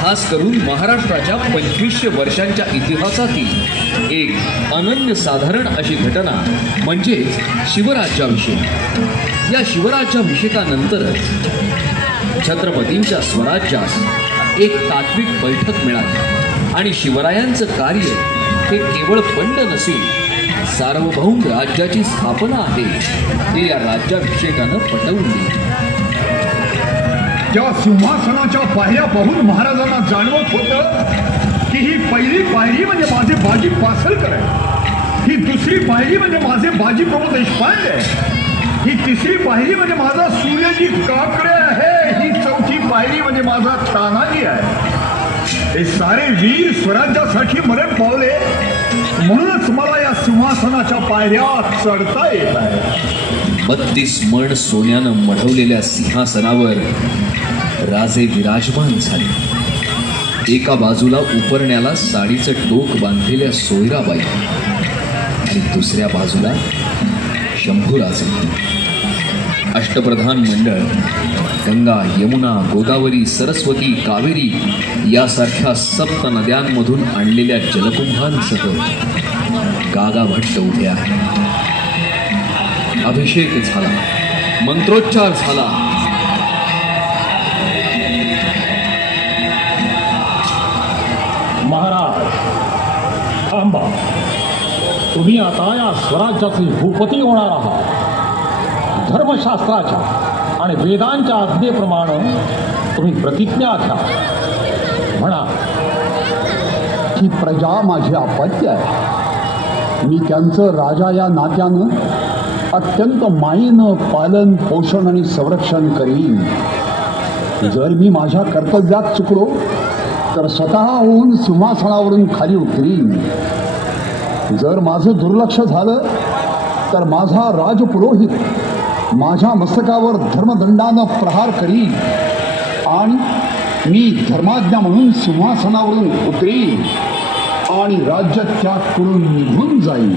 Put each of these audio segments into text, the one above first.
खास करून महाराष्ट्राच्या 2500 वर्षांच्या इतिहासातील एक अनन्यसाधारण अशी घटना म्हणजेच शिवराज्याभिषेक। या शिवराज्याभिषेकानंतरच छत्रपतींच्या स्वराज्यास एक तात्विक बैठक मिळाली आणि शिवरायांचं कार्य हे केवळ बंड नसून सार्वभौम राज्याची स्थापना आहे हे या राज्याभिषेकानं पटवून दिले। त्या सिंहासनाच्या पायऱ्या पाहून महाराजांना जाणवत होतं की ही पहिली पायरी म्हणजे माझे बाजी पासलकर आहे, ही दुसरी पायरी म्हणजे माझे बाजी प्रभू देशपांडे आहे, ही तिसरी पायरी म्हणजे माझा सूर्यजी काकडे आहे, ही चौथी पायरी म्हणजे माझा तानाजी आहे। हे सारे वीर स्वराज्यासाठी मरण पावले, म्हणूनच मला या सिंहासनाच्या पायऱ्या चढता येत आहे। 32 मण सोन्यानं मढवलेल्या सिंहासनावर राजे विराजमान झाले। एका बाजूला उपरण्याला साडीचं टोक बांधलेल्या सोयराबाई आणि दुसऱ्या बाजूला शंभूराजे। अष्टप्रधान मंडळ गंगा, यमुना, गोदावरी, सरस्वती, कावेरी यासारख्या 7 नद्यांमधून आणलेल्या जलकुंभांसह गागाभट्ट उभे आहेत। अभिषेक झाला, मंत्रोच्चार झाला। महाराज थांबा, तुम्ही आता या स्वराज्याचे भूपती होणार आहात। धर्मशास्त्राच्या आणि वेदांच्या आज्ञेप्रमाणे तुम्ही प्रतिज्ञा घ्या। म्हणा, ही प्रजा माझी अपत्य आहे, मी त्यांचं राजा या नात्यानं अत्यंत मायेनं पालन, पोषण आणि संरक्षण करीन। जर मी माझ्या कर्तव्यात चुकलो तर स्वतः होऊन सिंहासनावरून खाली उतरीन। जर माझं दुर्लक्ष झालं तर माझा राजपुरोहित माझ्या मस्तकावर धर्मदंडानं प्रहार करीन आणि मी धर्माज्ञा म्हणून सिंहासनावरून उतरीन आणि राज्य त्याग करून निघून जाईन।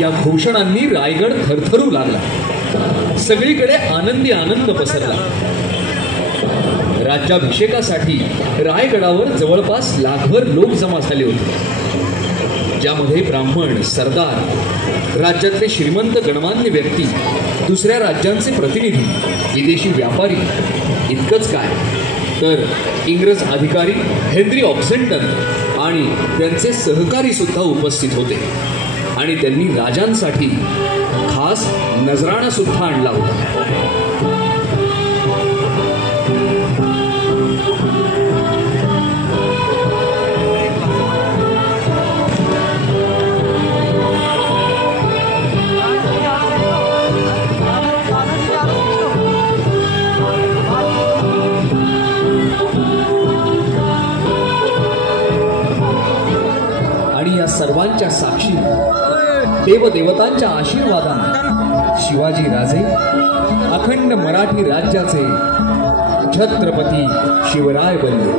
या घोषणांनी रायगड थरथरू लागला। सगळीकडे आनंदी आनंद पसरला। राज्याभिषेकासाठी रायगडावर जवळपास लाखभर लोक जमा झाले होते, ज्यामध्ये ब्राह्मण, सरदार, राज्यातले श्रीमंत गणमान्य व्यक्ती, दुसऱ्या राज्यांचे प्रतिनिधी, विदेशी व्यापारी, इतकंच काय तर इंग्रज अधिकारी हेनरी ऑक्झेंटन आणि त्यांचे सहकारी सुद्धा उपस्थित होते आणि त्यांनी राजांसाठी खास नजराणा सुद्धा आणला होता। आणि या सर्वांच्या साक्षी देवदेवतांच्या आशीर्वादाने शिवाजी राजे अखंड मराठी राज्याचे छत्रपती शिवराय बनले।